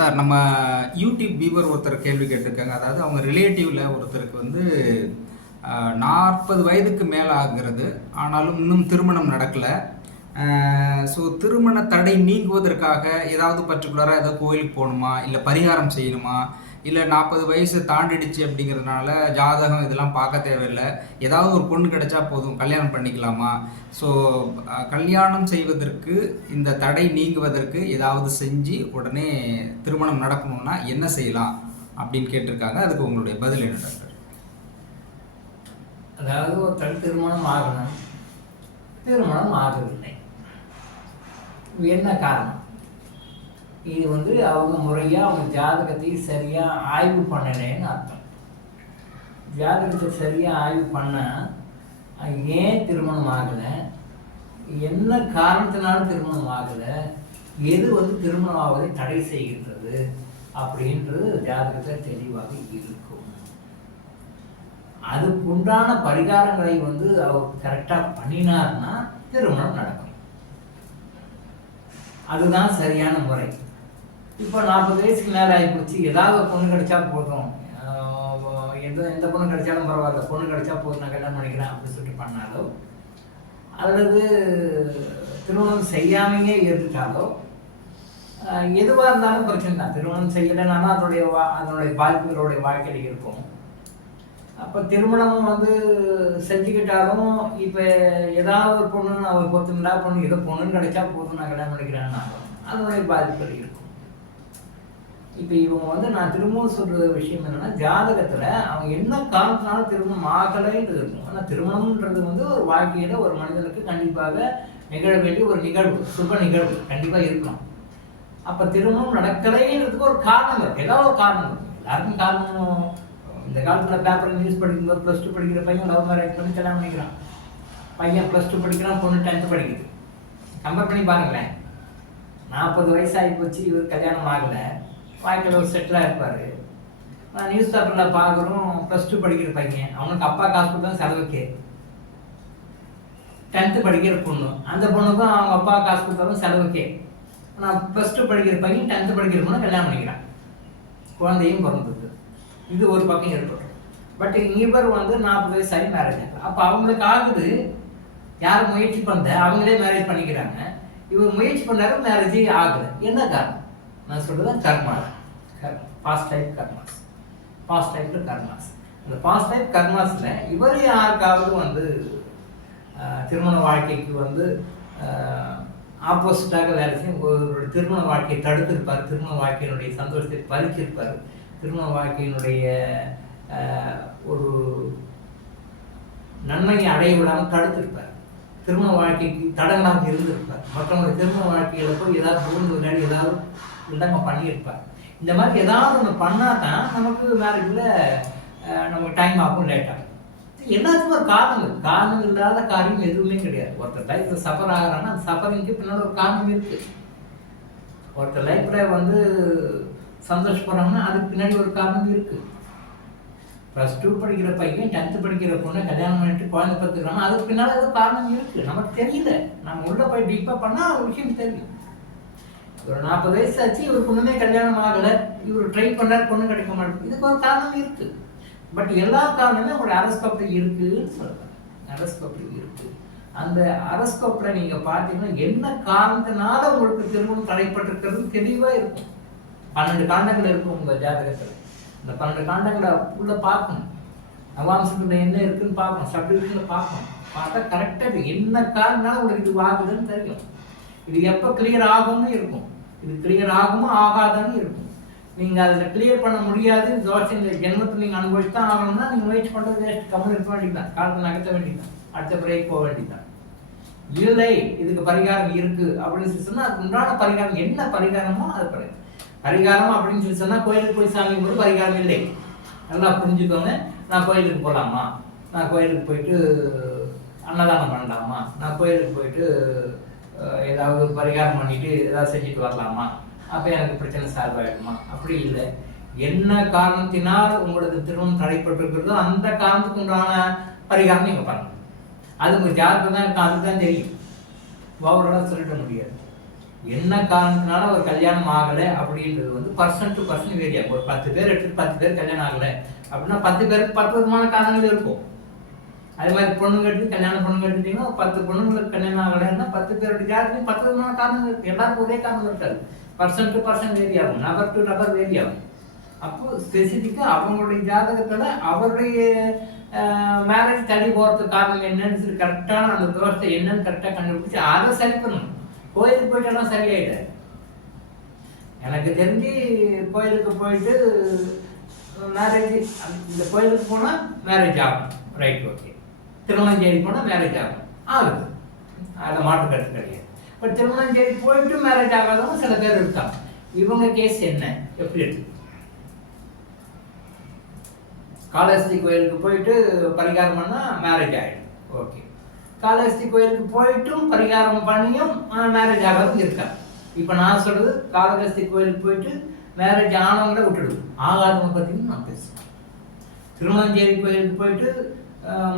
Sir, நம்ம YouTube viewer ஒருத்தர் கேள்வி கேட்டிருக்காங்க. அதாவது அவங்க ரிலேட்டிவ்ல ஒருத்தருக்கு வந்து 40 வயதுக்கு மேல ஆகிறது. ஆனாலும் இன்னும் திருமணம் நடக்கல. ஸோ திருமண தடை நீங்குவதற்காக ஏதாவது பர்ட்டிகுலரா ஏதாவது கோயிலுக்கு போகணுமா? இல்ல பரிகாரம் செய்யணுமா? இல்ல 40 வயசு தாண்டிடுச்சு அப்படிங்கிறதுனால ஜாதகம் இதெல்லாம் பார்க்க தேவையில்ல. ஏதாவது ஒரு பொண்ணு கிடைச்சா போதும், கல்யாணம் பண்ணிக்கலாமா? ஸோ கல்யாணம் செய்வதற்கு, இந்த தடை நீங்குவதற்கு ஏதாவது செஞ்சு உடனே திருமணம் நடக்கணும்னா என்ன செய்யலாம்? அப்படின்னு கேட்டிருக்காங்க. அதுக்கு உங்களுடைய பதில் என்ன டாக்டர்? அதாவது ஒருத்தர் திருமணம் ஆகணும், திருமணம் ஆகவில்லை. என்ன காரணம்? இது அவங்க முறையாக அவங்க ஜாதகத்தை சரியாக ஆய்வு பண்ணலைன்னு அர்த்தம். ஜாதகத்தை சரியாக ஆய்வு பண்ணால் ஏன் திருமணம் ஆகலை, என்ன காரணத்தினாலும் திருமணம் ஆகலை, எது திருமணம் ஆவதை தடை செய்கின்றது அப்படின்றது ஜாதகத்தை தெளிவாக இருக்கும். அதுக்குண்டான பரிகாரங்களை அவர் கரெக்டாக பண்ணினார்னா திருமணம் நடக்கும். அதுதான் சரியான முறை. இப்போ 40 வயசுக்கு மேலே ஆகிப்போச்சு, ஏதாவது ஒரு பொண்ணு கிடைச்சா போதும், எந்த பொண்ணு கிடைச்சாலும் பரவாயில்ல, பொண்ணு கிடைச்சா போதும், நான் கல்யாணம் பண்ணிக்கிறேன் அப்படின்னு சொல்லிட்டு பண்ணாலோ, அல்லது திருமணம் செய்யாமையே இருந்துட்டாலோ, எதுவாக இருந்தாலும் பிரச்சனை தான். திருமணம் செய்யலைனாலும் அதனுடைய பாதிப்புகளுடைய வாழ்க்கையில் இருக்கும். அப்போ திருமணம் செஞ்சுக்கிட்டாலும் இப்போ ஏதாவது ஒரு பொண்ணு அவர் பொறுத்துங்களா பொண்ணு ஏதோ பொண்ணுன்னு கிடைச்சா போதும், நான் கல்யாணம் பண்ணிக்கிறேன்னாலும் அதனுடைய பாதிப்புகள் இருக்கும். இப்போ இவங்க நான் திரும்பவும் சொல்கிற விஷயம் என்னென்னா, ஜாதகத்தில் அவங்க என்ன காரணத்தினாலும் திருமணம் ஆகலைன்றது இருக்கும். ஆனால் திருமணம்ன்றது ஒரு வாழ்க்கையில் ஒரு மனிதனுக்கு கண்டிப்பாக நிகழ வேண்டிய ஒரு நிகழ்வு, சுப நிகழ்வு கண்டிப்பாக இருக்கணும். அப்போ திருமணம் நடக்கலைன்றதுக்கு ஒரு காரணம் இருக்குது, ஏதாவது ஒரு காரணம் இருக்குது. எல்லாருக்கும் காரணம். இந்த காலத்தில் பேப்பரில் நியூஸ் படிக்கும்போது +2 படிக்கிற பையன் லவ் மேரேஜ் பண்ணி கல்யாணம் பண்ணிக்கிறான். பையன் +2 படிக்கிறான், பொண்ணு 10th படிக்குது. கம்பேர் பண்ணி பாருங்களேன். 40 வயசு ஆகி போச்சு, இவர் கல்யாணம் ஆகலை, வாழ்க்கையில் ஒரு செட்டிலாக இருப்பார். நான் நியூஸ் பேப்பரில் பார்க்குறோம், +2 படிக்கிற பையன், அவனுக்கு அப்பா காசு கொடுத்தா செலவுக்கு. 10th படிக்கிற பொண்ணு, அந்த பொண்ணுக்கும் அவங்க அப்பா காசு கொடுத்தாலும் செலவுக்கே. ஆனால் +2 படிக்கிற பையன் 10th படிக்கிற பொண்ணு கல்யாணம் பண்ணிக்கிறான், குழந்தையும் பிறந்தது. இது ஒரு பக்கம் ஏற்படும். பட் இவர் 40 வயசு ஆகி மேரேஜ் ஆகும். அப்போ அவங்களுக்கு ஆகுது, யாரும் முயற்சி பண்ண அவங்களே மேரேஜ் பண்ணிக்கிறாங்க. இவர் முயற்சி பண்ணாரு, மேரேஜே ஆகுது. என்ன காரணம்? நான் சொல்றது கர்மா, பாஸ்ட் டைப் கர்மாஸ். பாஸ்ட் டைப்ல கர்மாஸ். அந்த பாஸ்ட் டைப் கர்மாஸ்ல இவர் யாருக்காவது திருமண வாழ்க்கைக்கு ஆப்போசிட்டாக வேலை செய்யும் ஒரு திருமண வாழ்க்கையை தடுத்திருப்பார், திருமண வாழ்க்கையினுடைய சந்தோஷத்தை பறிச்சிருப்பார், திருமண வாழ்க்கையினுடைய ஒரு நன்மையை அடைய விடாமல் தடுத்திருப்பார், திருமண வாழ்க்கைக்கு தடங்களாக இருந்திருப்பார், மற்றவங்களுடைய திருமண வாழ்க்கையில் போய் ஏதாவது புகுந்து விளையாடி ஏதாவது விடாமல் பண்ணியிருப்பார். இந்த மாதிரி ஏதாவது ஒன்று பண்ணால் தான் நமக்கு மேரேஜில் நமக்கு டைம் ஆகும், லேட் ஆகும். எல்லாத்துக்கும் ஒரு காரணம் இருக்குது. காரணம் இல்லாத காரியம் எதுவுமே கிடையாது. ஒருத்தர் லைஃப்பில் சஃபர் ஆகிறான்னா அந்த சஃபரிங்க்கு பின்னாடி ஒரு காரணம் இருக்குது. ஒருத்தர் லைஃப்பில் சந்தோஷப்படுறாங்கன்னா அதுக்கு பின்னாடி ஒரு காரணம் இருக்குது. +2 படிக்கிற பையன் 10th படிக்கிற பொண்ணை கல்யாணம் பண்ணிட்டு குழந்தை பார்த்துக்கிறாங்க, அதுக்கு பின்னால் ஏதோ காரணம் இருக்குது, நமக்கு தெரியல. நம்ம உள்ளே போய் டீப்பாக பண்ணால் ஒரு விஷயம் தெரியும். ஒரு 40 வயசு ஆச்சு, இவர் பொண்ணுமே கல்யாணம் ஆகலை, இவர் ட்ரை பண்ணார், பொண்ணு கிடைக்க மாட்டேங்குது. இதுக்கு ஒரு காரணம் இருக்குது. பட் எல்லா காரணமே உங்களுடைய அரஸ்கோப்பில் இருக்குதுன்னு சொல்கிறேன். அரஸ்கோப்பில் இருக்குது. அந்த அரஸ்கோப்பில் நீங்கள் பார்த்தீங்கன்னா என்ன காரணத்தினால உங்களுக்கு திருமணம் தடைப்பட்டிருக்கிறது தெளிவாக இருக்கும். 12 காண்டங்கள் இருக்கும் உங்கள் ஜாதகத்தில். இந்த 12 காண்டங்களை உள்ள பார்க்கணும். நவாம்சத்தில் என்ன இருக்குன்னு பார்க்கணும், சப்டிவிஷனில் பார்க்கணும். பார்த்தா கரெக்டாக என்ன காரணம்னால உங்களுக்கு இது ஆகுதுன்னு தெரியும். இது எப்போ கிளியர் ஆகும்னு இருக்கும், இது கிளியர் ஆகுமோ ஆகாதுன்னு இருக்கும். நீங்கள் அதில் கிளியர் பண்ண முடியாது, தோஷம் இந்த ஜென்மத்தில் நீங்கள் அனுபவிச்சு தான் ஆகணும்னா நீங்கள் முயற்சி பண்ணுறது வேஸ்ட், கம்மி இருக்க வேண்டியதுதான், காலத்தை நகர்த்த வேண்டியதுதான், அடுத்த பிறகு போக வேண்டியதுதான். இல்லை இதுக்கு பரிகாரம் இருக்குது அப்படின்னு சொன்னால் அதுக்கு உண்டான பரிகாரம் என்ன பரிகாரமோ அது பரிகாரம் அப்படின்னு சொன்னால் கோயிலுக்கு போய் சாமி கும்பிட்டு பரிகாரம் இல்லை. நல்லா புரிஞ்சுக்கோங்க. நான் கோயிலுக்கு போகலாமா, நான் கோயிலுக்கு போயிட்டு அன்னதானம் பண்ணலாமா, நான் கோயிலுக்கு போயிட்டு ஏதாவது பரிகாரம் பண்ணிட்டு ஏதாவது செஞ்சுட்டு வரலாமா, அப்போ எனக்கு பிரச்சனை சால்வ் ஆகிடுமா? அப்படி இல்லை. என்ன காரணத்தினால் உங்களுக்கு திருமணம் தடைப்பட்டிருக்கிறதோ அந்த காரணத்துக்கு உண்டான பரிகாரம் நீங்கள் பண்ணணும். அது உங்கள் ஜாதகம் தான் அதுதான் தெரியும், ஓவராலாக சொல்லிட முடியாது. என்ன காரணத்தினால ஒரு கல்யாணம் ஆகலை அப்படின்றது வந்து பர்சன் டு பர்சன் வேரி ஆகும். ஒரு 10 பேர் எடுத்துட்டு 10 பேர் கல்யாணம் ஆகலை அப்படின்னா 10 பேருக்கு 10 விதமான காரணங்கள் இருக்கும். அதே மாதிரி பொண்ணுங்க எடுத்து பொண்ணுங்க எடுத்துட்டீங்கன்னா 10 பொண்ணுங்களுக்கு கல்யாணம் ஆகலைன்னா 10 பேருடைய ஜாதகத்துலையும் 10 விதமான காரணங்கள் இருக்கு. எல்லாருக்கும் ஒரே காரணம் இருக்காது. பர்சன் டு பர்சன் வேரி ஆகும், நபர் டு நபர் வேரி ஆகும். அப்போ ஸ்பெசிஃபிக்காக அவங்களுடைய ஜாதகத்தில் அவருடைய மேரேஜ் தள்ளி போகிறதுக்கு காரணம் என்னன்னு சொல்லி கரெக்டான அந்த தோஷத்தை என்னன்னு கரெக்டாக கண்டுபிடிச்சி அதை சரி பண்ணணும். கோயிலுக்கு போயிட்டு எல்லாம் சரியாயிடாது. எனக்கு தெரிஞ்சு கோயிலுக்கு போயிட்டு மேரேஜ், இந்த கோயிலுக்கு போனால் மேரேஜ் ஆகும், ரைட், ஓகே. திருமணம் செய்தி போனால் மேரேஜ் ஆகுது, அதில் மாற்று கருத்து கிடையாது. பட் திருமணம் செய்தி போயிட்டு மேரேஜ் ஆகாதவங்க சில பேர் இருக்காங்க. இவங்க கேஸ் என்ன, எப்படி இருக்கு? காளஹஸ்தி கோயிலுக்கு போயிட்டு பரிகாரம் பண்ணால் மேரேஜ் ஆகிடும், ஓகே. காளஹஸ்தி கோயிலுக்கு போயிட்டும் பரிகாரம் பண்ணியும் மேரேஜ் ஆகாதவங்க இருக்காங்க. இப்போ நான் சொல்றது காளஹஸ்தி கோயிலுக்கு போயிட்டு மேரேஜ் ஆனவங்கள விட்டுடுது, ஆகாதவங்க பற்றியும் நான் பேசுவேன். திருமணஞ்சேரி கோயிலுக்கு போயிட்டு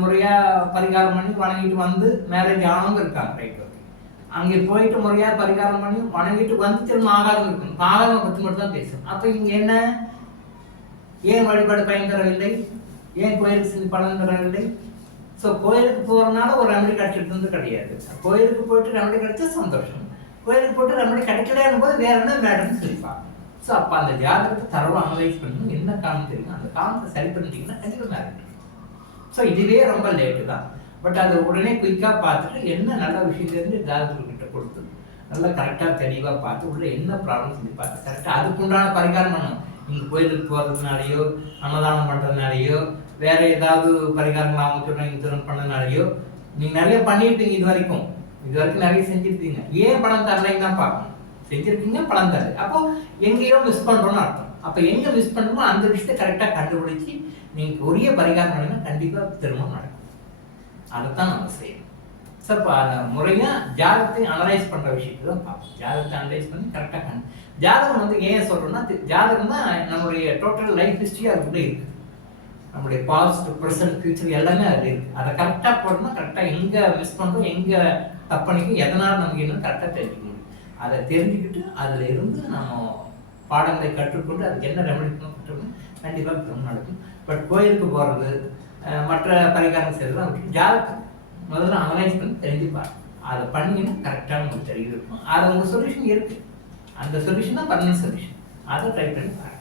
முறையாக பரிகாரம் பண்ணி வணங்கிட்டு வந்து மேரேஜ் ஆனவங்க இருக்காங்க, ரைட், ஓகே. அங்கே போயிட்டு முறையாக பரிகாரம் பண்ணி வணங்கிட்டு வந்து திரும்ப ஆகாதவங்க இருக்கணும். ஆகாதவங்க பற்றி மட்டும் தான் பேசுவேன். அப்போ இங்கே என்ன, ஏன் வழிபாடு பயன் தரவில்லை, ஏன் கோயிலுக்கு செஞ்சு பலன் தரவில்லை? ஸோ கோயிலுக்கு போகிறதுனால ஒரு ரெமடி கிடைச்சிட்டு கிடையாது. கோயிலுக்கு போயிட்டு ரெமடி கிடைச்சா சந்தோஷம், கோயிலுக்கு போயிட்டு ரெமடி கிடைக்கலன்னு போது வேற என்ன மேடம்னு சொல்லிப்பாங்க. ஸோ அப்போ அந்த ஜாதகத்தை தரவை அனலைஸ் பண்ணணும், என்ன காரணம் தெரியும், அந்த காரணத்தை சரி பண்ணிட்டீங்கன்னா கண்டிப்பாக மேரேஜ். ஸோ இதுவே ரொம்ப லேட்டு தான். பட் அதை உடனே குயிக்காக பார்த்துட்டு என்ன நல்ல விஷயம் தெரிஞ்சு ஜாதகத்துக்கிட்ட கொடுத்து நல்லா கரெக்டாக தெளிவாக பார்த்து உள்ள என்ன ப்ராப்ளம் சொல்லி பார்த்து கரெக்டாக அதுக்குண்டான பரிகாரம் பண்ணணும். நீங்கள் கோயிலுக்கு போகிறதுனாலையோ அன்னதானம் பண்ணுறதுனாலையோ வேற ஏதாவது பரிகாரங்கள் அவங்க சொல்கிறாங்க பண்ணதுனாலையோ நீங்கள் நிறைய பண்ணியிருப்பீங்க, இது வரைக்கும் நிறைய செஞ்சுருப்பீங்க. ஏன் பணம் தரலைன்னு தான் பார்க்கணும். செஞ்சுருக்கீங்க, பணம் தரல, அப்போ எங்கேயோ மிஸ் பண்ணுறோன்னு அர்த்தம். அப்போ எங்கே மிஸ் பண்ணுமோ அந்த விஷயத்தை கரெக்டாக கண்டுபிடிச்சி நீங்கள் உரிய பரிகாரம் பண்ணிங்கன்னா கண்டிப்பாக திருமணம் நடக்கும். அதைத்தான் நம்ம செய்யணும். ஸோ இப்போ அந்த முறையாக ஜாதகத்தை அனலைஸ் பண்ணுற விஷயத்தை தான் பார்ப்போம். ஜாதகத்தை அனலைஸ் பண்ணி கரெக்டாக ஜாதகம் வந்து ஏன் சொல்கிறோம்னா, ஜாதகம் தான் நம்மளுடைய டோட்டல் லைஃப் ஹிஸ்ட்ரி அதுக்குள்ளே இருக்குது. நம்மளுடைய பாஸ்ட், ப்ரெசன்ட், ஃபியூச்சர் எல்லாமே அதில் இருக்குது. அதை கரெக்டாக போடணும். கரெக்டாக எங்கே மிஸ் பண்ணுறோம், எங்கே தப்பணிக்கும், எதனால் நமக்கு இன்னும் கரெக்டாக தெரிஞ்சுக்கணும். அதை தெரிஞ்சுக்கிட்டு அதில் இருந்து நம்ம பாடங்களை கற்றுக்கொண்டு அதுக்கு என்ன ரெமடி கற்றுக்கணும், கண்டிப்பாக திருமணம் நடக்கும். பட் கோயிலுக்கு போகிறது மற்ற பரிகாரம் செய்கிறது ஜாதகம் முதல்ல அனலைஸ் பண்ணி தெரிஞ்சுப்பாங்க. அதை பண்ணிங்கன்னா கரெக்டாக உங்களுக்கு தெரிஞ்சிருக்கும். அது உங்கள் சொல்யூஷன் இருக்குது. அந்த சொல்யூஷன் தான் பர்மனன்ட் சொல்யூஷன். அதை ட்ரை பண்ணி பாருங்கள்.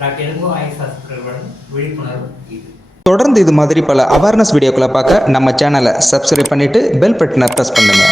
டாக்டர் எலும்போ ஆயுசாஸ்திரர்களோட விழிப்புணர்வு இது. தொடர்ந்து இது மாதிரி பல அவேர்னஸ் வீடியோக்களை பார்க்க நம்ம சேனலை சப்ஸ்கிரைப் பண்ணிட்டு பெல் பட்டனை ப்ரெஸ் பண்ணுங்க.